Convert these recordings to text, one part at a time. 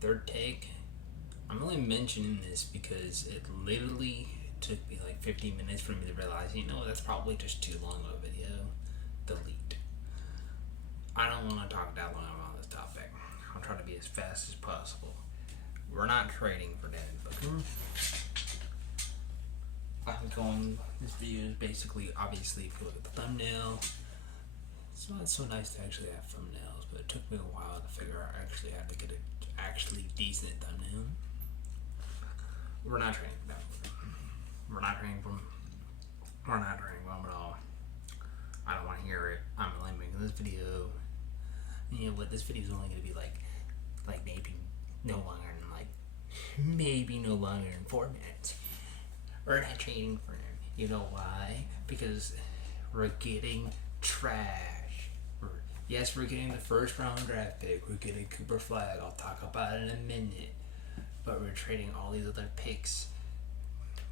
third take. I'm only mentioning this because it literally took me like 15 minutes for me to realize, that's probably just too long of a video. Delete. I don't want to talk that long about this topic. I'm trying to be as fast as possible. We're not trading for Devin Booker. This video is basically, obviously, if you look at the thumbnail, it's not so nice to actually have thumbnails, but it took me a while to figure out actually how to get an actually decent thumbnail. We're not trading for Devin Booker. We're not trading for him at all. I don't want to hear it. I'm only making this video. You know what? This video is only going to be like maybe no longer than 4 minutes. We're not trading for him. You know why? Because we're getting trash. We're getting the first round draft pick. We're getting Cooper Flag. I'll talk about it in a minute. But we're trading all these other picks.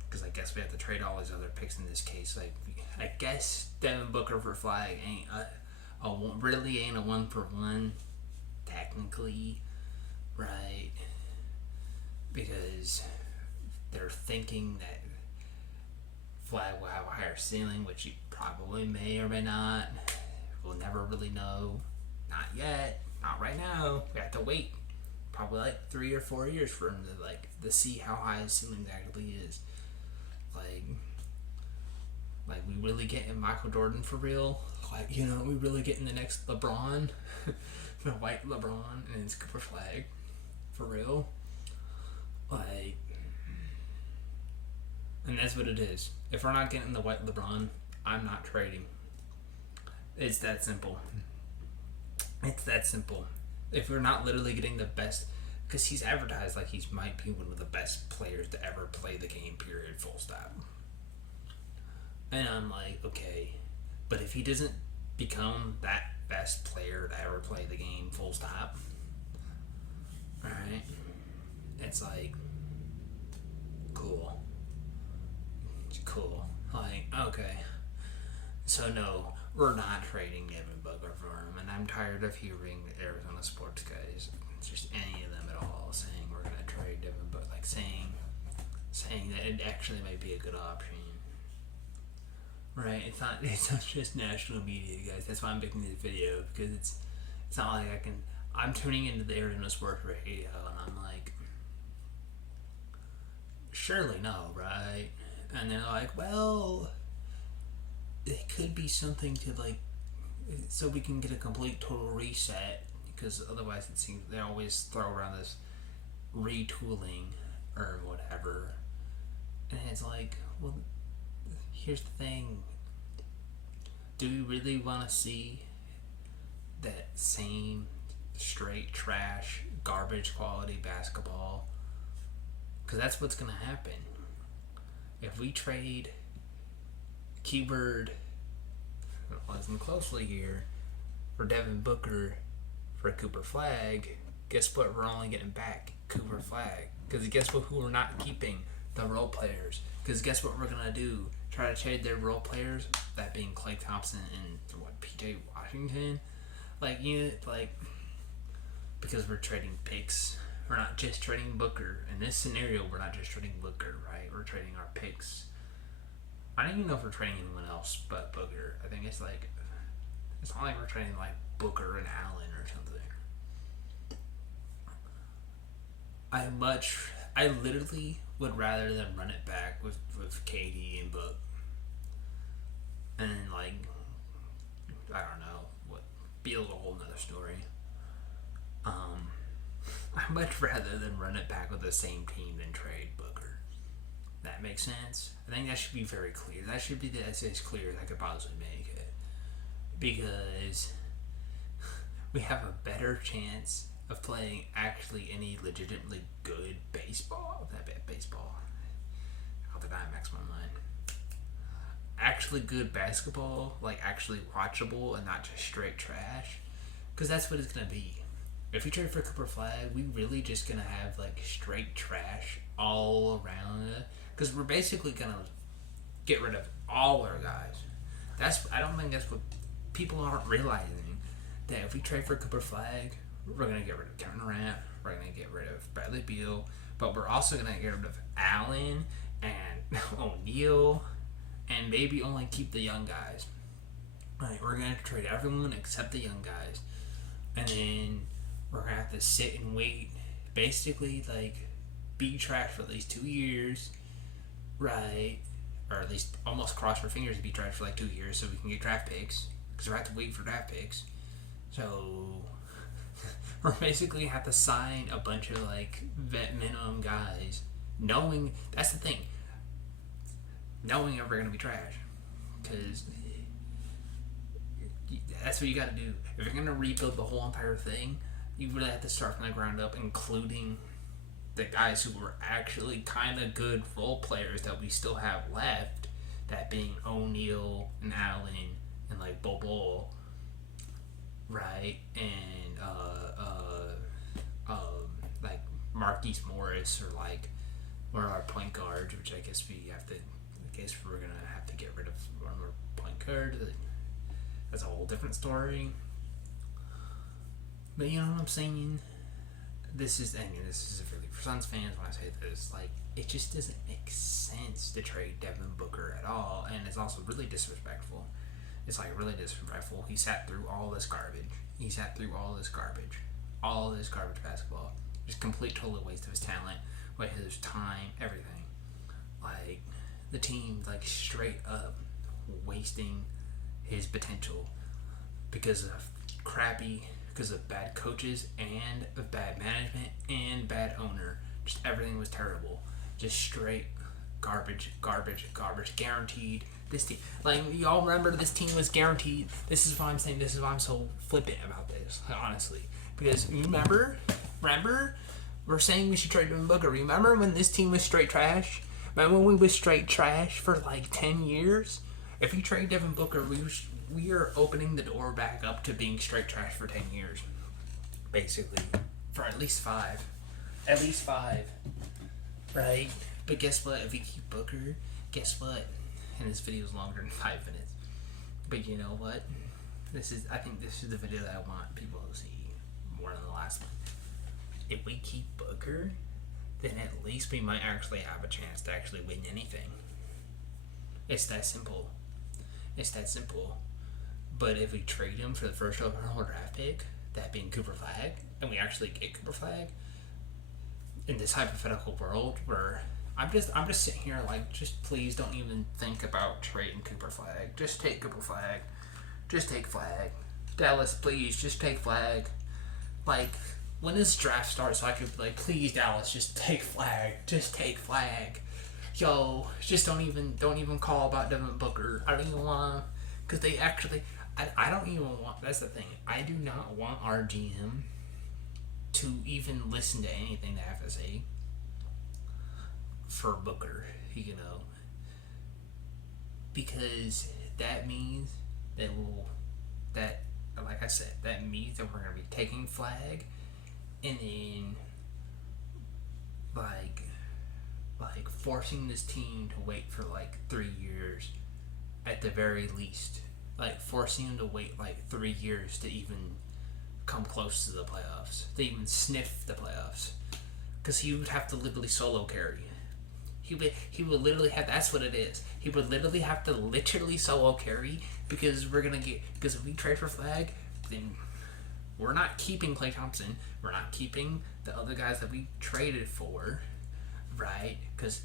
Because I guess we have to trade all these other picks in this case. Like, I guess Devin Booker for Flag ain't a 1-for-1, technically, right? Because they're thinking that Flag will have a higher ceiling, which he probably may or may not. We'll never really know. Not yet. Not right now. We have to wait. Probably like 3 or 4 years for him to see how high his ceiling actually is. Like we really getting Michael Jordan for real? We really getting the next LeBron? The white LeBron and it's Cooper Flag? For real? And that's what it is. If we're not getting the white LeBron, I'm not trading. It's that simple. If we're not literally getting the best, because he's advertised like he might be one of the best players to ever play the game, period, full stop. And I'm like, okay, but if he doesn't become that best player to ever play the game, full stop, alright, it's like, cool. Okay. So no, we're not trading Devin Booker for him, and I'm tired of hearing Arizona sports guys, just any of them at all, saying we're gonna trade Devin Booker, saying that it actually might be a good option. Right? It's not just national media, guys. That's why I'm making this video, because it's not like I'm tuning into the Arizona sports radio, and I'm like, surely no, right? And they're like, well, it could be something to so we can get a complete total reset, because otherwise it seems they always throw around this retooling or whatever, and it's like, well, here's the thing: do we really want to see that same straight trash, garbage quality basketball? Because that's what's gonna happen if we trade keyword, listen closely here, for Devin Booker for Cooper Flag. Guess what? We're only getting back Cooper Flag. Because guess what? Who we're not keeping? The role players. Because guess what we're gonna do? Try to trade their role players. That being Klay Thompson and PJ Washington. Because we're trading picks. We're not just trading Booker. In this scenario, we're not just trading Booker, right? We're trading our picks. I don't even know if we're trading anyone else but Booker. I think it's not like we're trading Booker and Allen or something. I literally would rather them run it back with KD and Book. And then I don't know, Beal's a whole nother story. I'd much rather than run it back with the same team than trade Booker. That makes sense? I think that should be very clear. That should be as clear as I could possibly make it. Because we have a better chance of playing actually any legitimately good baseball. How did I max my mind? Actually good basketball, actually watchable and not just straight trash. Because that's what it's going to be. If we trade for Cooper Flag, we really just gonna have straight trash all around it. Because we're basically gonna get rid of all our guys. I don't think that's what people aren't realizing. That if we trade for Cooper Flag, We're gonna get rid of Kevin Durant. We're gonna get rid of Bradley Beal, but we're also gonna get rid of Allen and O'Neal, and maybe only keep the young guys. Right, we're gonna trade everyone except the young guys, and then we're gonna have to sit and wait, basically like be trash for at least 2 years, right? Or at least almost cross our fingers to be trash for like 2 years so we can get draft picks, because we have to wait for draft picks. So we're basically have to sign a bunch of like vet minimum guys, knowing that's the thing, knowing that we're gonna be trash, because that's what you got to do. If you're gonna rebuild the whole entire thing, you really have to start from the ground up, including the guys who were actually kind of good role players that we still have left, that being O'Neal and Allen and like Bobo, right? And like Marquise Morris, or like one of our point guards, which I guess we have to. I guess we're gonna have to get rid of one more point guard. That's a whole different story. But you know what I'm saying? This is really for Suns fans when I say this. Like, it just doesn't make sense to trade Devin Booker at all, and it's also really disrespectful. It's like really disrespectful. He sat through all this garbage. All this garbage basketball. Just complete total waste of his talent, waste of his time, everything. Like, the team, like, straight up wasting his potential because of bad coaches and of bad management and bad owner. Just everything was terrible. Just straight garbage. Guaranteed. This team, like, y'all remember, this team was guaranteed. This is why I'm saying, this is why I'm so flippant about this, honestly. Because you remember, we're saying we should trade Devin Booker. Remember when this team was straight trash? Remember when we was straight trash for like 10 years? If we trade Devin Booker, we are opening the door back up to being straight trash for 10 years. Basically. For at least 5. Right? But guess what? If we keep Booker, guess what? And this video is longer than 5 minutes. But you know what? I think this is the video that I want people to see more than the last one. If we keep Booker, then at least we might actually have a chance to actually win anything. It's that simple. But if we trade him for the first overall draft pick, that being Cooper Flag, and we actually get Cooper Flag, in this hypothetical world where I'm just sitting here like, just please don't even think about trading Cooper Flag. Just take Cooper Flag. Just take Flag. Dallas, please, just take Flag. Like, when this draft starts, so I could be like, please, Dallas, just take Flag. Just take Flag. Yo, just don't even call about Devin Booker. I don't even want, because they actually, I don't even want, that's the thing. I do not want our GM to even listen to anything they have to say for Booker, you know, because that means that like I said, that means that we're going to be taking Flag, and then like forcing this team to wait for like 3 years at the very least, like forcing them to wait like 3 years to even come close to the playoffs, to even sniff the playoffs, because he would have to literally solo carry. He would literally have, that's what it is. He would literally have to literally solo carry, because if we trade for Flag, then we're not keeping Klay Thompson. We're not keeping the other guys that we traded for, right? Because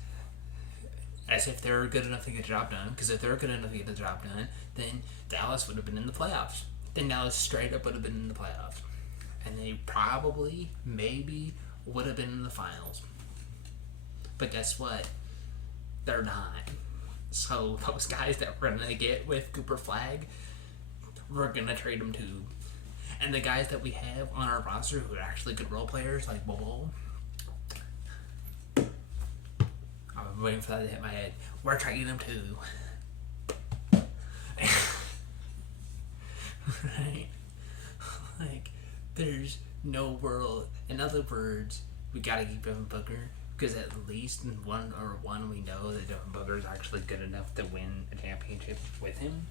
as if they're good enough to get the job done. Because if they're good enough to get the job done, then Dallas would have been in the playoffs. Then Dallas straight up would have been in the playoffs. And they probably, maybe, would have been in the finals. But guess what? They're not. So those guys that we're going to get with Cooper Flag, we're going to trade them too. And the guys that we have on our roster who are actually good role players, like Bobo, I'm waiting for that to hit my head. We're trading them too. Right? Like, there's no world. In other words, we gotta keep Devin Booker, because at least in one we know that Devin Booker is actually good enough to win a championship with him.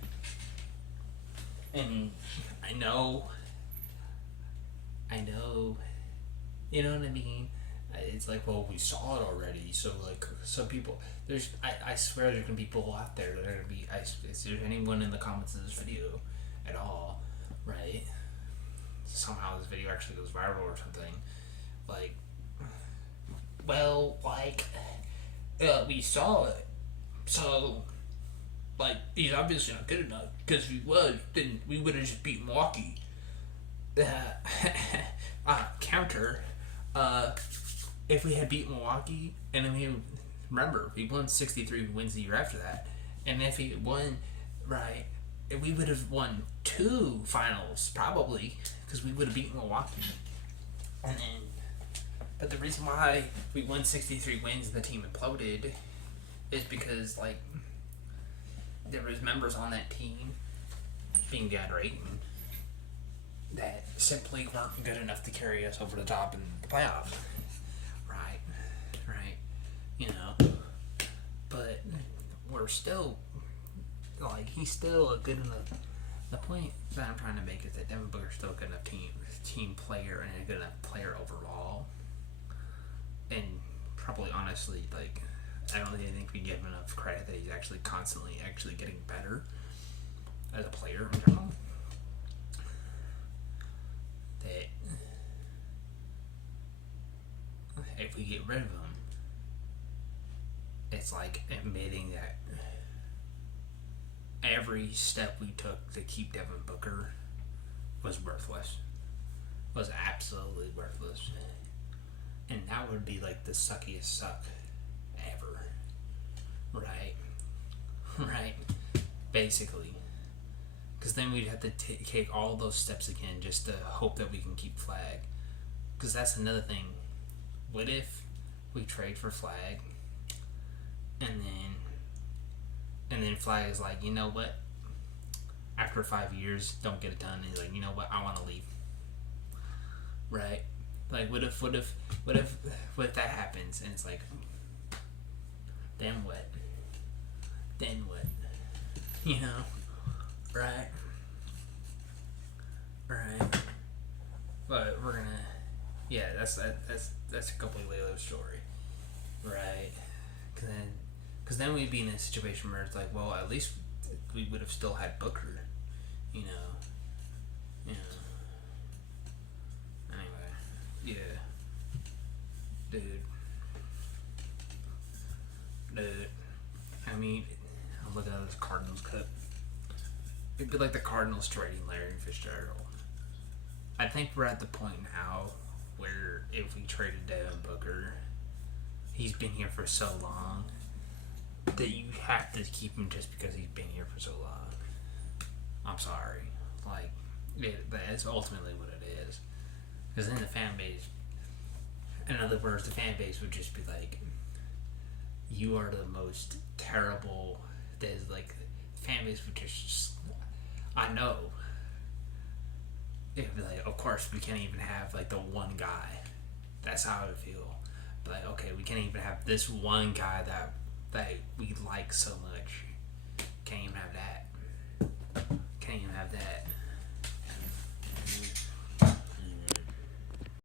And I know I know, you know what I mean? It's like, well, we saw it already, so like some people, I swear there's gonna be people out there that are gonna be, is there anyone in the comments of this video at all, right? Somehow this video actually goes viral or something, like, well, like, we saw it, so, like, he's obviously not good enough, because if he was, then we would have just beat Milwaukee. Counter, if we had beat Milwaukee, and then remember, we won 63 wins the year after that, and if he won, right, we would have won 2 finals, probably, because we would have beaten Milwaukee. And then, but the reason why we won 63 wins and the team imploded is because, like, there was members on that team, being Gatorade, that simply weren't good enough to carry us over the top in the playoffs. Right. You know. But we're still, like, he's still a good enough. The point that I'm trying to make is that Devin Booker's still a good enough team player and a good enough player overall. And probably, honestly, like, I don't really think we give him enough credit that he's actually constantly getting better as a player in general. That if we get rid of him, it's like admitting that every step we took to keep Devin Booker was worthless. Was absolutely worthless. And that would be like the suckiest suck ever. Right. Basically. Because then we'd have to take all those steps again just to hope that we can keep Flag. Because that's another thing. What if we trade for Flag and then Flag is like, you know what? After 5 years, don't get it done. And he's like, you know what? I want to leave. Right? Like, what if that happens and it's like, then what? You know? Right. But we're gonna, yeah, that's a completely other story. Right. Because then we'd be in a situation where it's like, well, at least we would have still had Booker, you know. Anyway, yeah. Dude. I mean, I'm looking at this Cardinals cut. It'd be like the Cardinals trading Larry Fitzgerald. I think we're at the point now where if we traded Devin Booker, he's been here for so long that you have to keep him just because he's been here for so long. I'm sorry. Like, that's ultimately what it is. Because then the fan base, in other words, the fan base would just be like, you are the most terrible. There's like, the fan base would just, I know. It'd be like, of course, we can't even have like the one guy. That's how I would feel. But like, okay, we can't even have this one guy that we like so much. Can't even have that.